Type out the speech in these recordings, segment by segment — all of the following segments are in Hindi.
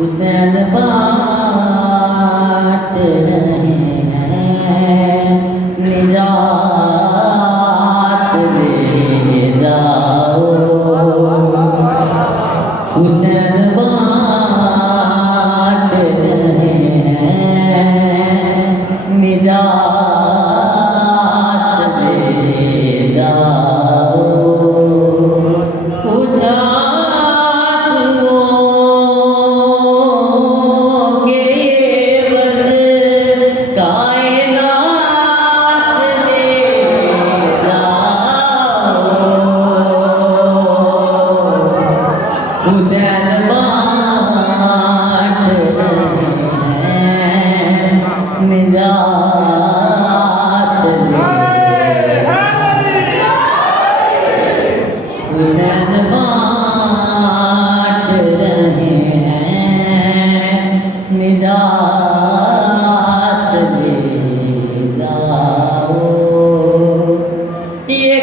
हुसैन बात रहे हैं, निजात ले जाओ। हुसैन बात रहे हैं, निजात ले जाओ। पूछा हुसैन बात रहे हैं, निजात हुसैन बात रहे हैं, निजात ले जाओ। ये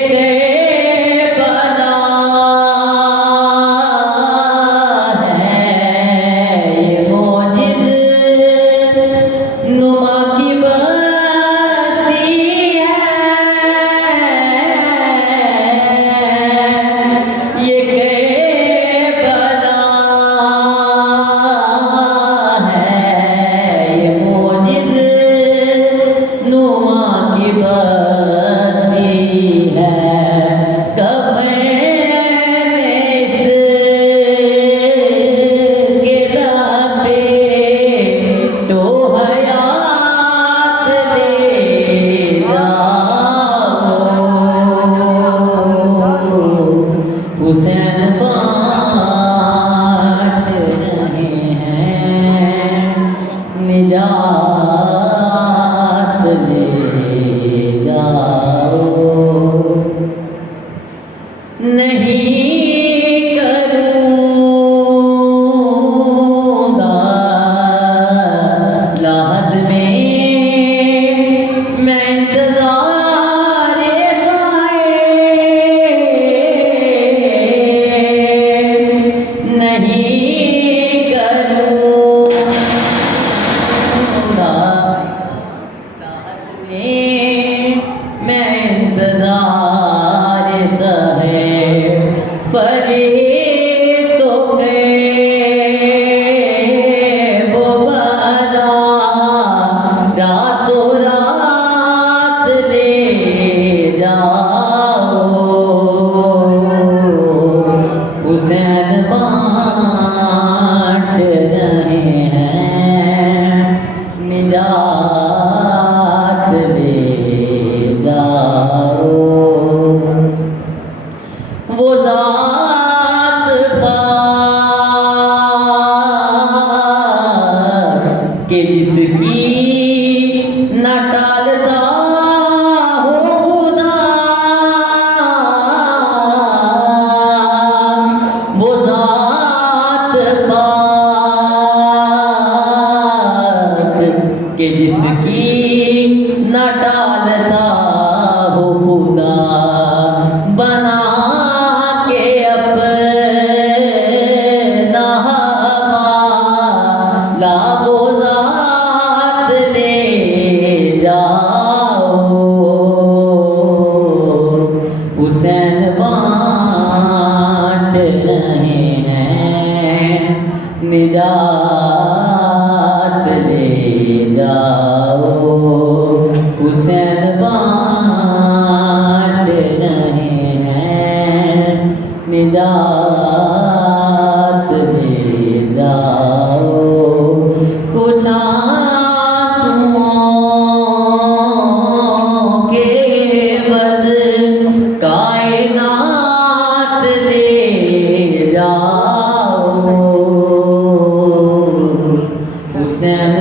हुसैन बात रहे हैं, निजात ले जाओ। नहीं करूँगा लाहद में मैं इंतज़ार नहीं करूँगा राहत में मैं इंतज़ार सहे। फरिश्तों के वो बला रातों रात ले जाओ। हुसैन बात रहे हैं, निजात ले जाओ। वो ज़ात पाक के जिसकी न टालता हो खुदा, वो ज़ात पाक के जिसकी न टालता हो खुदा, बना के अपना हवाला वो ज़ात ले जाओ। हुसैन बात रहे हैं, निजात ले जाओ। हुसैन बात रहे हैं, निजात ले जाओ। कुछ आंसुओं के बज़ कायनात ले जाओ। हुसैन